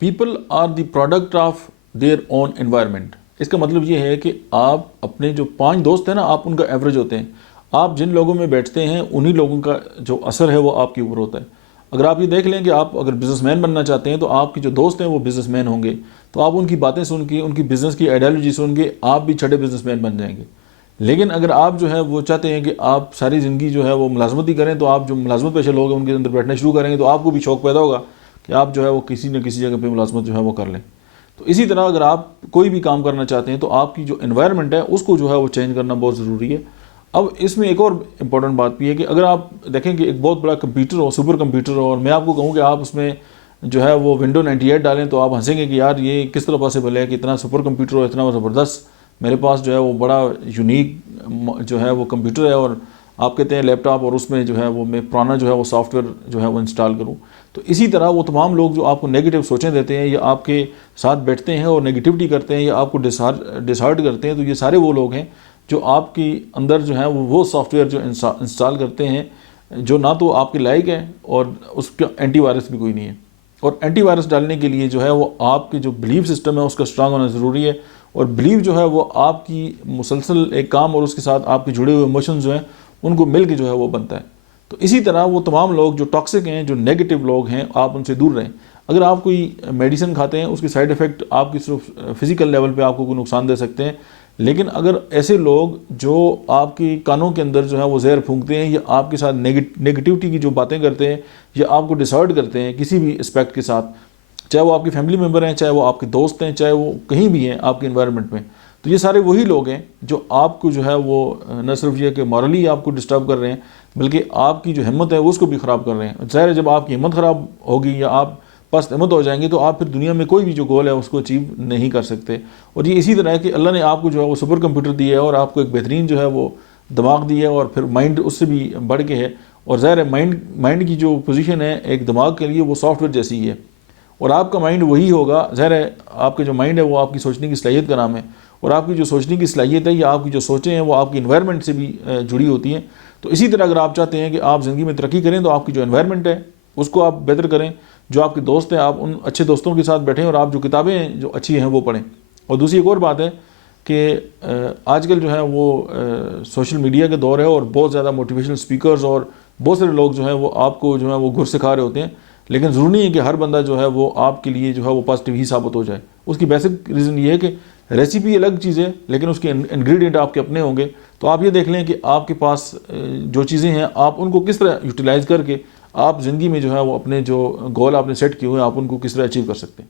People are the product of their own environment. اس کا مطلب یہ ہے کہ آپ اپنے جو 5 دوست ہیں نا، آپ ان کا ایوریج ہوتے ہیں. آپ جن لوگوں میں بیٹھتے ہیں انہی لوگوں کا جو اثر ہے وہ آپ کے اوپر ہوتا ہے. اگر آپ یہ دیکھ لیں کہ آپ اگر بزنس مین بننا چاہتے ہیں تو آپ کے جو دوست ہیں وہ بزنس مین ہوں گے، تو آپ ان کی باتیں سن کے، ان کی بزنس کی آئیڈیالوجی سن کے آپ بھی چھٹے بزنس مین بن جائیں گے. لیکن اگر آپ جو ہے وہ چاہتے ہیں کہ آپ ساری زندگی جو ہے وہ ملازمت ہی کریں، تو آپ جو ملازمت پیشہ لوگ ہیں ان کے اندر بیٹھنا شروع کریں گے، تو آپ کو بھی شوق پیدا ہوگا کہ آپ جو ہے وہ کسی نہ کسی جگہ پہ ملازمت جو ہے وہ کر لیں. تو اسی طرح اگر آپ کوئی بھی کام کرنا چاہتے ہیں تو آپ کی جو انوائرمنٹ ہے اس کو جو ہے وہ چینج کرنا بہت ضروری ہے. اب اس میں ایک اور امپورٹنٹ بات بھی ہے کہ اگر آپ دیکھیں کہ ایک بہت بڑا کمپیوٹر ہو، سپر کمپیوٹر ہو، اور میں آپ کو کہوں کہ آپ اس میں جو ہے وہ ونڈو 98 ڈالیں، تو آپ ہنسیں گے کہ یار یہ کس طرح پاسبل ہے کہ اتنا سپر کمپیوٹر ہو، اتنا زبردست میرے پاس جو ہے وہ بڑا یونیک جو ہے وہ کمپیوٹر ہے، اور آپ کہتے ہیں لیپ ٹاپ، اور اس میں جو ہے وہ میں پرانا جو ہے وہ سافٹ ویئر جو ہے وہ انسٹال کروں. تو اسی طرح وہ تمام لوگ جو آپ کو نیگیٹو سوچیں دیتے ہیں یا آپ کے ساتھ بیٹھتے ہیں اور نیگیٹیوٹی کرتے ہیں یا آپ کو ڈسہارٹ کرتے ہیں، تو یہ سارے وہ لوگ ہیں جو آپ کی اندر جو ہے وہ سافٹ ویئر جو انسٹال کرتے ہیں جو نہ تو آپ کے لائق ہے اور اس کا اینٹی وائرس بھی کوئی نہیں ہے. اور اینٹی وائرس ڈالنے کے لیے جو ہے وہ آپ کے جو بلیف سسٹم ہے اس کا اسٹرانگ ہونا ضروری ہے. اور بلیف جو ہے وہ آپ کی مسلسل ایک کام اور اس کے ساتھ آپ کے جڑے ہوئے ایموشنز جو ہیں ان کو مل کے جو ہے وہ بنتا ہے. تو اسی طرح وہ تمام لوگ جو ٹاکسک ہیں، جو نیگیٹو لوگ ہیں، آپ ان سے دور رہیں. اگر آپ کوئی میڈیسن کھاتے ہیں اس کے سائیڈ ایفیکٹ آپ کی صرف فزیکل لیول پہ آپ کو کوئی نقصان دے سکتے ہیں، لیکن اگر ایسے لوگ جو آپ کی کانوں کے اندر جو ہے وہ زہر پھونکتے ہیں یا آپ کے ساتھ نیگیٹیوٹی کی جو باتیں کرتے ہیں یا آپ کو ڈسہرٹ کرتے ہیں کسی بھی اسپیکٹ کے ساتھ، چاہے وہ آپ کے فیملی ممبر ہیں، چاہے وہ آپ کے دوست ہیں، چاہے وہ کہیں بھی ہیں آپ کے انوائرمنٹ میں، تو یہ سارے وہی لوگ ہیں جو آپ کو جو ہے وہ نہ صرف یہ کہ مورلی آپ کو ڈسٹرب کر رہے ہیں بلکہ آپ کی جو ہمت ہے اس کو بھی خراب کر رہے ہیں. ظاہر ہے جب آپ کی ہمت خراب ہوگی یا آپ پست ہمت ہو جائیں گے تو آپ پھر دنیا میں کوئی بھی جو گول ہے اس کو اچیو نہیں کر سکتے. اور یہ اسی طرح ہے کہ اللہ نے آپ کو جو ہے وہ سپر کمپیوٹر دیا ہے اور آپ کو ایک بہترین جو ہے وہ دماغ دیا ہے، اور پھر مائنڈ اس سے بھی بڑھ کے ہے. اور ظاہر ہے مائنڈ کی جو پوزیشن ہے ایک دماغ کے لیے وہ سافٹ ویئر جیسی ہی ہے، اور آپ کا مائنڈ وہی ہوگا. ظاہر ہے آپ کا جو مائنڈ ہے وہ آپ کی سوچنے کی صلاحیت کا نام ہے، اور آپ کی جو سوچنے کی صلاحیت ہے یا آپ کی جو سوچیں ہیں وہ آپ کی انوائرمنٹ سے بھی جڑی ہوتی ہیں. تو اسی طرح اگر آپ چاہتے ہیں کہ آپ زندگی میں ترقی کریں تو آپ کی جو انوائرمنٹ ہے اس کو آپ بہتر کریں. جو آپ کے دوست ہیں آپ ان اچھے دوستوں کے ساتھ بیٹھیں، اور آپ جو کتابیں ہیں جو اچھی ہیں وہ پڑھیں. اور دوسری ایک اور بات ہے کہ آج کل جو ہے وہ سوشل میڈیا کا دور ہے، اور بہت زیادہ موٹیویشنل اسپیکرز اور بہت سارے لوگ جو ہیں وہ آپ کو جو ہے وہ گر سکھا رہے ہوتے ہیں، لیکن ضروری نہیں ہے کہ ہر بندہ جو ہے وہ آپ کے لیے جو ہے وہ پازیٹیو ہی ثابت ہو جائے. اس کی بیسک ریزن یہ ہے کہ ریسیپی الگ چیز ہے لیکن اس کے انگریڈینٹ آپ کے اپنے ہوں گے. تو آپ یہ دیکھ لیں کہ آپ کے پاس جو چیزیں ہیں آپ ان کو کس طرح یوٹیلائز کر کے آپ زندگی میں جو ہے وہ اپنے جو گول آپ نے سیٹ کیے ہوئے ہیں آپ ان کو کس طرح اچیو کر سکتے ہیں.